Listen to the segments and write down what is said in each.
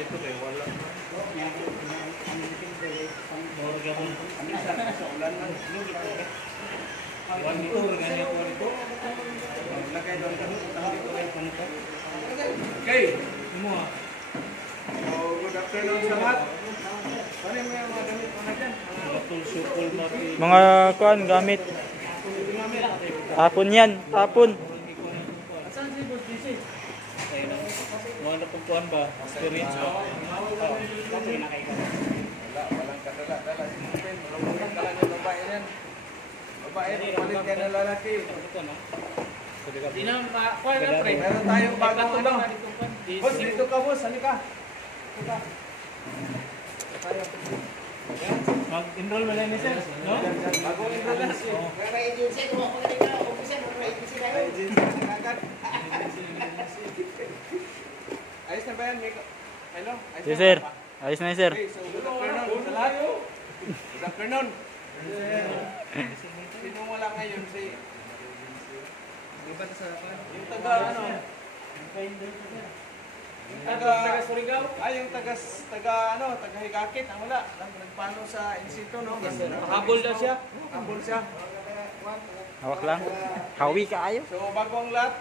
ito kay wala. Okay. Good afternoon sa lahat. Mga kuan gamit. Tapon yan, tapon. Saan si Boss DC? Mga napagkuhan ba? Experience ba? Walang kadala-dala. Malungkot ka lang yung babae yan. Babae, palit ka ng lalaki. Di na makakuha na pre. Meron tayong bagong ano. Boss, dito ka boss. Halika. Mag-enroll mo lang ni sir, no? Bagong enroll na. May agency, kung ako nalika, officer, may agency na yun. Agency agad. Ayos na ba yan, Miko? Hello? Ayos Si na sir. ba? Ayos na sir. Okay, so good afternoon sa lahat. Good afternoon. Sino wala ngayon si... Yung taga ano? Yung taga Surigao? Yung taga ano, taga Higakit. Ang wala. Nagpano sa Insito, no? Habol daw siya. Habol siya. Hawak lang. Hawi ka ayo. So bago ang lahat,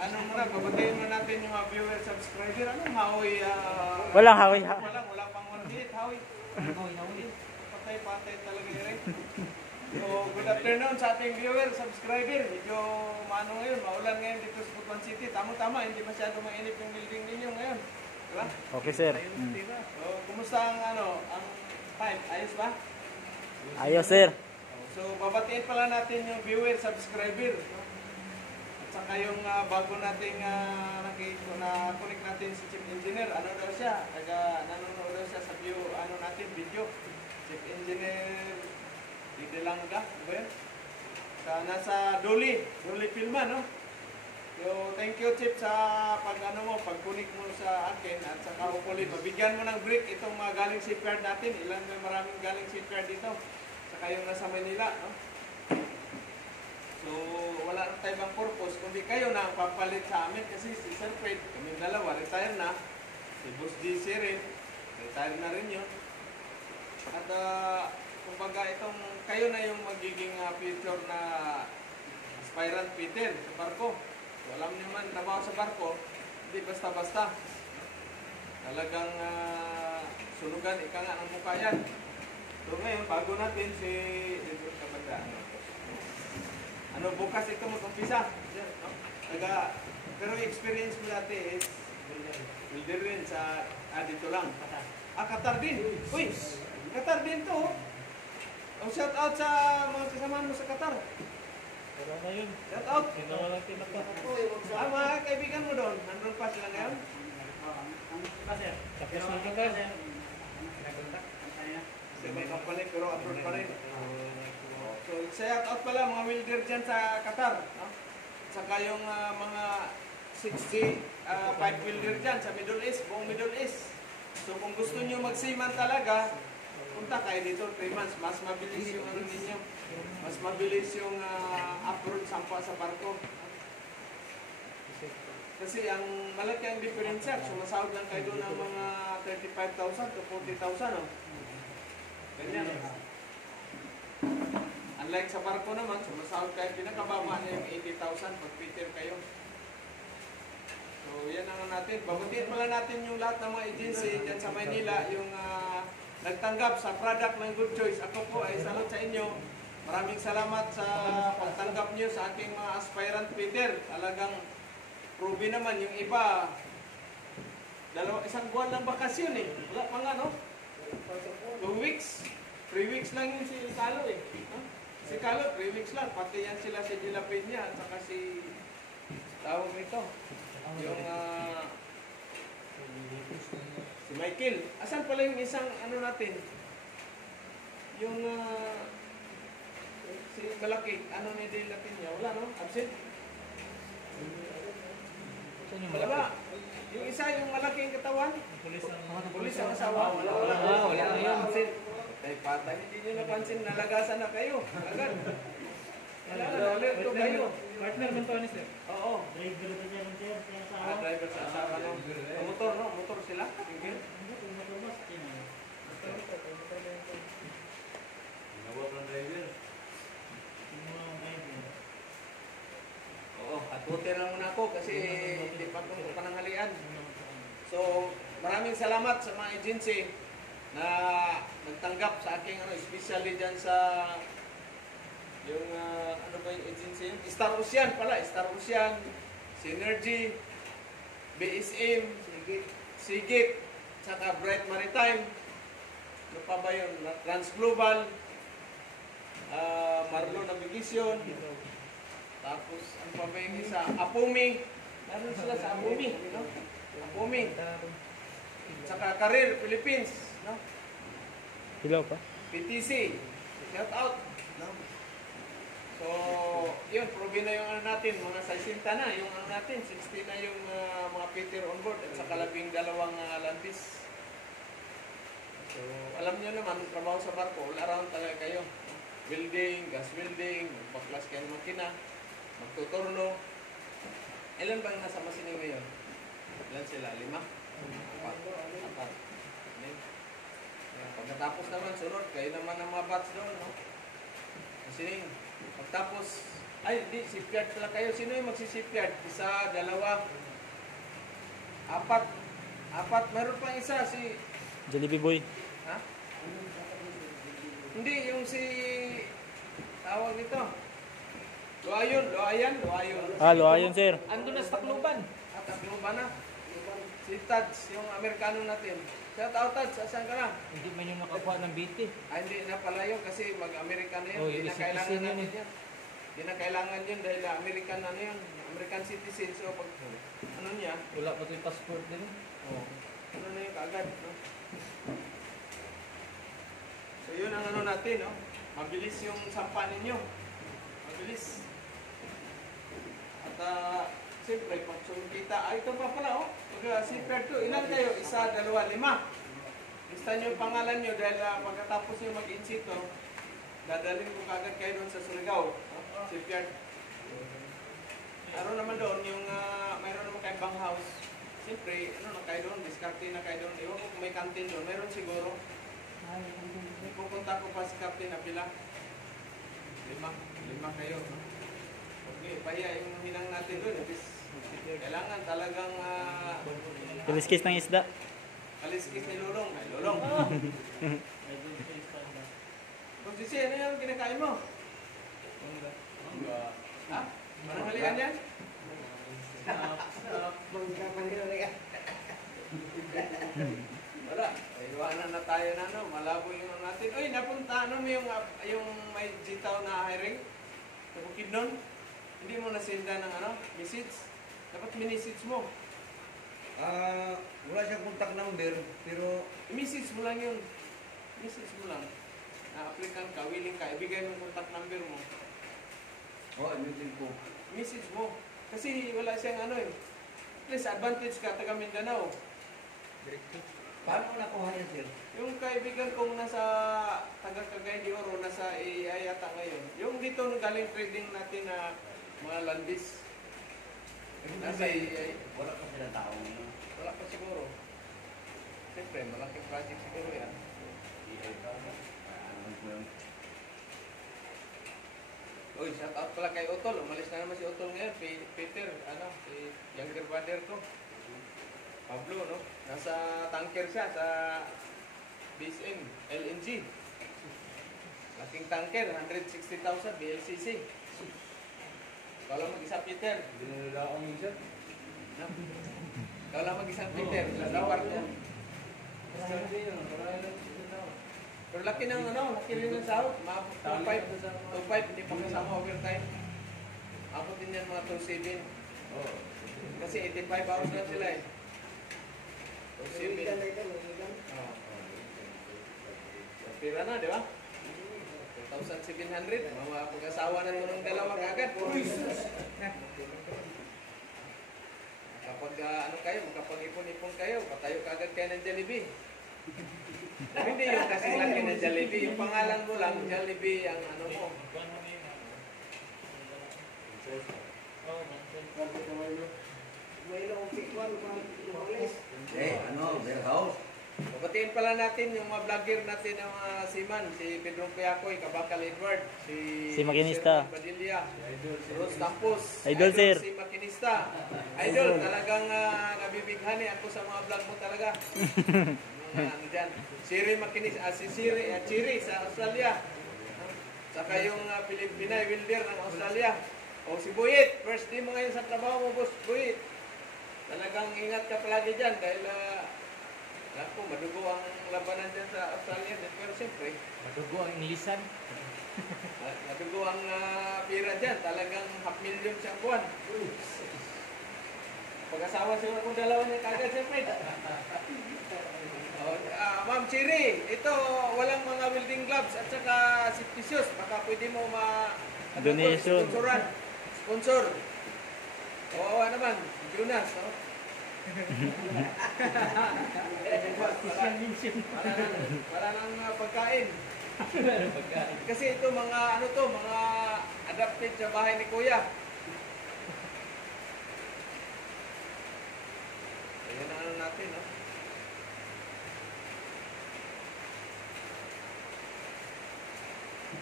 ano muna, babatiin mo natin yung mga viewer, subscriber. Anong hawi? Walang hawi. Wala pang 1 minute, hawi. Patay-patay talaga yun. So, good afternoon sa ating viewer, subscriber. Medyo maano ngayon, maulan ngayon dito sa Butuan City. Tama-tama, hindi masyado mainit yung building ninyo ngayon. Diba? Okay sir. So, kumusta ang ano, ang time? Ayos ba? Ayos sir. So, babatiin pala natin yung viewer, subscriber. At saka yung bago nating na-connect natin si Chief Engineer. Ano daw siya? Nanonood daw siya sa video. Chief Engineer Didelanga, ba yun? Nasa Doli Filma, no? So, thank you, Chief, sa pag-connect mo sa akin. At saka, hopefully, mabigyan mo ng break itong mga galing shipyard natin. May maraming galing shipyard dito. Saka yung nasa Manila, no? So, wala na tayong ibang purpose. Kundi kayo na ang papalit sa amin. Kasi si Sir Fred, kami dalawa, retire na. Si Boss DC rin, retire na rin yun. At, kumbaga, kayo na yung magiging future na aspirant Peter sa barko. So, alam niyo man, trabaho sa barko, hindi basta-basta. Talagang sunugan, ika nga ng mukha yan. So ngayon, bago natin si bukas ito mag-umpisa. Pero experience mo dati is wilder rin sa dito lang. Qatar din. Uy, Qatar din to. Shout out sa mga kasama mo sa Qatar. Pero na yun. Shout out. Ginawa natin na pa. Mga kaibigan mo doon, nandun pa sila ngayon. Tapos na ka ba? May company pero abroad pa rin. So, shout out pala mga welder dyan sa Qatar. No? Saka yung mga 60 pipe welder dyan sa Middle East, buong Middle East. So kung gusto nyo mag-seaman talaga, punta kayo dito 3 months. Mas mabilis yung ano ninyo. Mas mabilis yung upload sampa sa barko. Kasi ang malaki ang diferensya. Sumasahod lang kayo doon ng mga 35,000 to 40,000. No? Ganyan. Unlike sa barko naman, sumasahod kayo, pinakababa na yung 80,000 pag Peter kayo. So, yan ang natin. Bagutin pala natin yung lahat ng mga agency dyan sa Maynila, yung nagtanggap sa product ng Good Choice. Ako po ay salute sa inyo. Maraming salamat sa pagtanggap nyo sa aking mga aspirant Peter. Talagang probe naman yung iba. Isang buwan lang bakasyon eh. Wala pa nga, no? 2 weeks. 3 weeks lang yun si Calo eh. Huh? Si Calo, 3 weeks lang. Pati yan sila si Gila Peña at saka si tawag nito. Yung si Michael. Asan pala yung isang ano natin? Yung si malaki. Ano ni Gila Peña? Wala, no? Absent? Saan yung Wala malaki? ba? Yung isa, yung malaking katawan? Pulis ang Pulis ang asawa? Wala wala na yun. Patay. hindi nyo napansin, nalagasan na kayo. Agad. Kailangan, alerto kayo. Partner man to ni sir. Oo. Driver ba niya sir? Kaya sa Driver sa asawa, no? Motor, no? Motor sila. Sige. Oo, at hotel lang muna ako kasi hindi pa itong pananghalian. So, maraming salamat sa mga agency na nagtanggap sa aking especially dyan sa yung ano ba yung agency yun? Star Ocean pala, Star Ocean, Synergy, BSM, Sigit, saka Bright Maritime, ano pa ba yun? Trans Global, Marlon Navigation, tapos ano pa ba yung isa? Apumi, naroon sila sa Apumi, no? Apumi, saka Career Philippines, no? Hello pa. PTC, shout out, no? So, yun, proven na yung ano natin, mga 60 na, yung ano natin, 60 na yung mga Peter on board, at saka 12 landis. So, alam nyo naman, trabaho sa barko, all around talaga kayo. Welding, gas welding, magpaklas kayo ng makina, magtuturno. Ilan bang nasa masining ngayon? Ilan sila? 5? 4? Pagkatapos naman, sunod, kayo naman ang mga batch doon, no? Masining. Pagtapos, ay, hindi, shipyard pala kayo. Sino yung magsishipyard? Isa, 2, 4. Meron pang isa, si... Jollibee Boy. Ha? Hindi, yung si... Tawag nito. Loayon. Loayon sir. Ando na sa Tacloban. At Tacloban na. Si Tads, yung Amerikano natin. Shout out Tads, asan ka na? Hindi man yung nakakuha ng BT. Ay, hindi na pala yun kasi mag-American na yun. Oh, Hindi na citizen kailangan yun natin eh. yan. Hindi na kailangan yun dahil American ano yun. American citizen. So, pag ano niya, Wala pa ito yung passport din. oh, ano na yun kaagad. No? So, yun ang ano natin, no? Mabilis yung sampa ninyo. Mabilis. At, siyempre, pag sumikita, ito pa pala, oh. Pag shipyard to, ilan kayo? 1, 2, 5. Lista nyo yung pangalan nyo dahil pagkatapos nyo mag-insito, dadalhin ko kagad kayo doon sa Surigao. Shipyard. Meron naman doon yung, mayroon naman kayong bang house. Siyempre, ano na kayo doon, diskarte na kayo doon. Iwan ko kung may kantin doon. Meron siguro. Pupunta ko pa si Captain Apila. 5 kayo. Okay, pahiya yung hinang natin doon. Kailangan talagang Kaliskis ng isda. kaliskis ni Lulong. Ay, Lulong. Kung sisi, ano yung kinakain mo? Ha? Mananghalian yan? Wala. Iwanan na tayo na, no? Malabo yung ano natin. Uy, napunta, ano mo yung may jitaw na hiring? Sa Bukidnon? Hindi mo nasenda ng ano? Message? Dapat minisage mo. Wala siyang contact number, pero I-message mo lang yun. Message mo lang. Na-applicant ka, willing ka, ibigay mo yung contact number mo. inutin ko. Message mo. Kasi wala siyang ano eh. At least advantage ka, taga Mindanao. Paano nakuha yan, sir? Yung kaibigan kong nasa taga Cagayan de Oro, nasa AI yata ngayon. Yung dito galing trading natin na mga landis. Nasa AI. Wala pa silang tao ngayon. Wala pa siguro. Siyempre, malaking project siguro yan. Uy, shout out pala kay Otol. Umalis na naman si Otol ngayon. Peter, si younger brother ko. Pablo, no? Nasa tanker siya sa BSM, LNG. Laking tanker, 160,000 BLCC. Ikaw lang mag-isa, Peter. Dinalaon mo siya. No? Ikaw lang mag-isa, Peter. Sa kwarto. Pero laki ng laki rin ng sahod. 2.5, hindi pa kasama overtime. Abot din yan mga 2.7. Kasi 85 hours lang sila eh. 2.7. Pira na, di ba? 2,700. Mga pag-asawa na ito ng dalawa kagad. Kapag kayo, magkapag-ipon-ipon kayo, patayo kagad kayo ng Jollibee. Hindi yung kasing laki na Jollibee. Yung pangalan mo lang, Jollibee ang ano mo. Oh, May ilong sikwan, mga warehouse. Babatiin pala natin yung mga vlogger natin ng mga seaman. Si Pedro Piacoy, Kabakal Edward. Si Makinista. Sir Padilla. Si Rose Campos. Idol, sir. Si Makinista. Idol, talagang nabibighani ako sa mga vlog mo talaga. Mga ano dyan. Siri Makinista. Si Chiri sa Australia. Saka yung Pinay Wilder ng Australia. O si Buyit. First day mo ngayon sa trabaho mo, boss Buyit. Talagang ingat ka palagi dyan dahil ako, madugo ang labanan dyan sa Australia. Pero siyempre, madugo ang Inglisan. madugo ang pira dyan. Talagang $500,000 siyang buwan. Pag-asawa siya kung dalawa niya kagad siyempre. Ma'am Chiri, ito walang mga welding gloves at saka safety shoes. Baka pwede mo Donation. Sponsor. Oo naman, Jonas. No? Wala nang pagkain. Kasi ito mga mga adapted sa bahay ni Kuya. Ayan ang ano natin, no?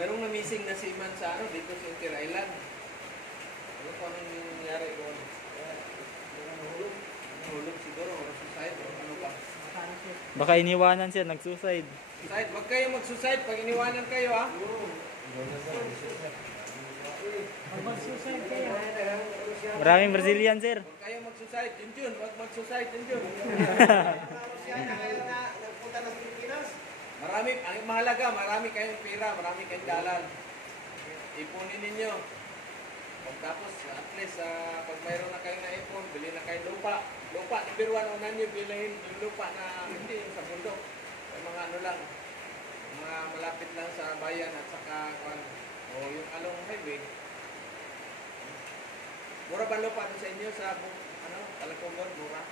Merong na-missing na seaman sa dito sa Inter Island. Ano po anong nangyari doon? Hulog siguro, or suicide, o ano ba? Baka iniwanan siya, nag-suicide. Suicide, wag kayo mag-suicide pag iniwanan kayo, ha? Mag-suicide kayo. Maraming Brazilian, sir. Huwag kayo mag-suicide, Junjun. Huwag mag-suicide, Junjun. Rusya na kayo na nagpunta ng Pilipinas. Marami, ang mahalaga, marami kayong pera, marami kayong dalan. Ipunin ninyo. Pagtapos, at least, pag mayroon na kayong na-ipon, bili na kayo lupa. Lupa, number one, unan nyo, bilhin yung lupa na hindi yung sa bundok. Yung mga ano lang, mga malapit lang sa bayan at saka, o yung along highway. Mura ba lupa sa inyo sa, Talacogon, mura?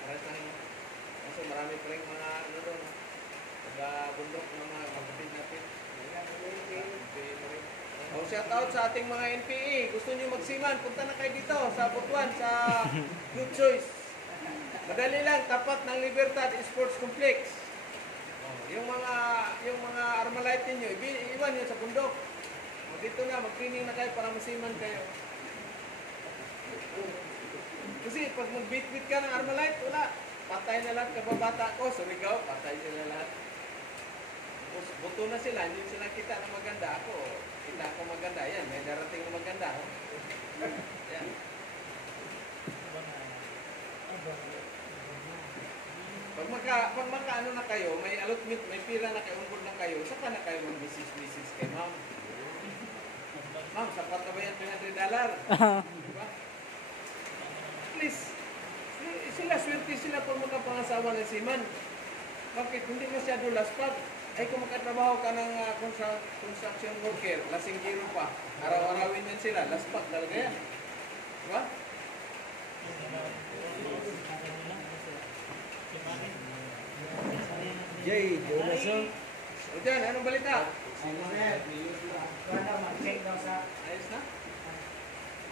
Para sa inyo. Kasi marami pa rin mga, doon, bundok ng mga kapatid natin. Oh, shout out sa ating mga NPE. Gusto niyo magsiman, punta na kayo dito sa Butuan, sa Good Choice. Madali lang, tapat ng Libertad Sports Complex. Oh, yung mga Armalite niyo, iwan niyo sa bundok. Dito na, mag-training na kayo para masiman kayo. Kasi pag mag-beat-beat ka ng Armalite, wala. Patay na lahat kababata ko. Surigao, patay sila lahat. Tapos buto na sila, hindi sila kita na maganda. Kita ako maganda. Yan, may darating na maganda. Yan. Pag ano na kayo, may allotment, may pira na kayo, ungkol na kayo, saka na kayo mag-misis kay ma'am. Ma'am, sapat na ba yan $300? Diba? Please, sila, swerte sila pag magkapangasawa ng siman. Bakit? Hindi masyado laspag. Ay kung makatrabaho ka ng construction worker, lasing giro pa, araw-arawin yan sila, laspag talaga yan. Diba? Jay, O dyan, anong balita? Mag-check daw sa Ayos na?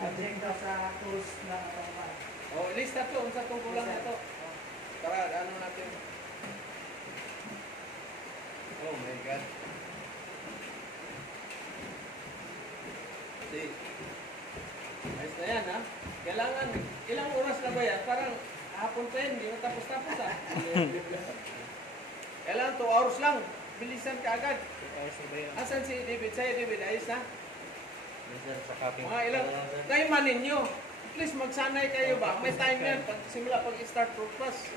mag-check daw sa tools na kapal. O, lista to, unsa tong kulang na to. Para ano natin. Oh my God. See. Ayos na yan, ha? Kailangan, ilang oras na ba yan? Parang hapon pa yan, hindi mo tapos-tapos, ha? Kailangan 2 hours lang. Bilisan ka agad. Asan si David? Sa'yo, David, ayos na? Mga ilang, time ninyo. At least magsanay kayo ba? May time yan. Pag simula pag-start purpose.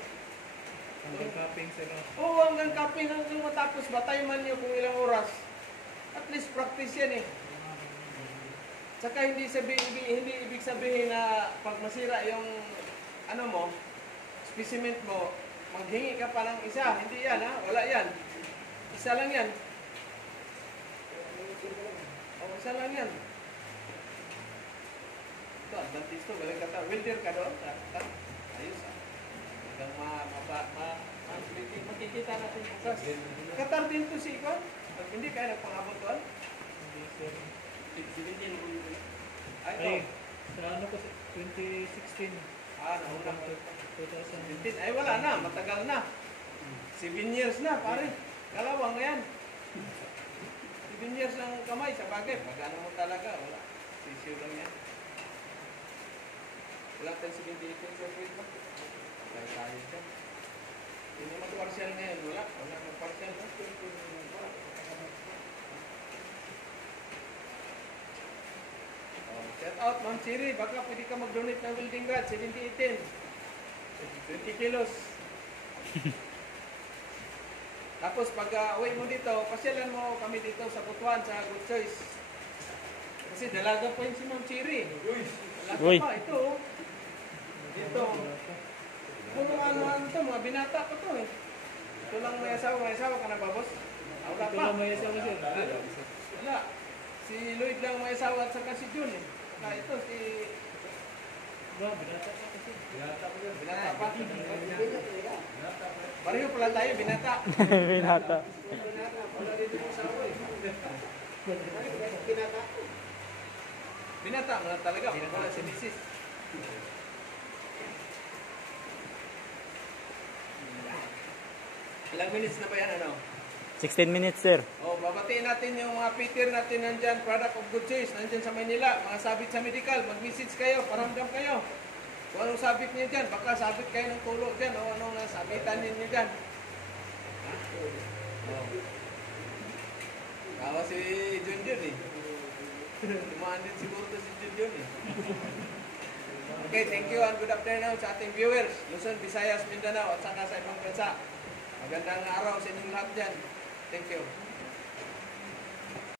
Hanggang cupping sila. Oo, hanggang cupping, hanggang matapos ba? Time nyo kung ilang oras. At least practice yan eh. Saka hindi ibig sabihin na pag masira yung ano mo, specimen mo, maghingi ka pa ng isa. Hindi yan, ha? Wala yan. Isa lang yan. Isa lang yan. Ito, advantage to. Galing ka ta. Welder ka doon. Ayos, ha? Hanggang Makikita natin bukas. Qatar din to si Ikon. Hindi kaya nagpangabot doon? Hindi, sir. Ay, Ay, ito. sa ano ko, 2016. Nauna ko. 2000. 15. Ay, wala na. Matagal na. 7 years na, pare. Kalawang na yan. 7 years ng kamay sa bagay. Pag ano mo talaga, wala. Sisiw lang yan. Wala tayong 78 sa free ba? Wala tayo dyan. Hindi mag-partial ngayon. Wala. Wala mag-partial. Shout out, Ma'am Chiri. Baka pwede ka mag-donate ng welding rod. 70-18. 20 kilos. Tapos pag uwi mo dito, pasyalan mo kami dito sa Butuan, sa Good Choice. Kasi dalaga pa yun si Ma'am Chiri. Dalaga Uy. pa, ito. Oh. Dito. Puro ano to, mga binata pa to eh. Ito lang may asawa ka na ba, boss? Wala Ito pa. lang may asawa, sir. Wala. Si Lloyd lang may asawa at saka si Jun eh. Saka ito si... Ba, binata pa kasi. Binata pa. Pareho pala tayo, binata. Binata. Wala dito yung asawa eh. Binata mo na talaga. Wala si Mrs. Ilang minutes na ba yan ano? 16 minutes, sir. Babatiin natin yung mga Peter natin nandyan, product of good choice, nandyan sa Maynila, mga sabit sa medical, mag-message kayo, paramdam kayo. Kung anong sabit niyo dyan, baka sabit kayo ng tulo dyan, o anong sabitan niyo dyan. Kawa si Junjun eh. Dumaan din siguro to si Junjun eh. Okay, thank you and good afternoon sa ating viewers, Luzon, Visayas, Mindanao at saka sa ibang bansa. Magandang araw sa inyong lahat dyan. Thank you.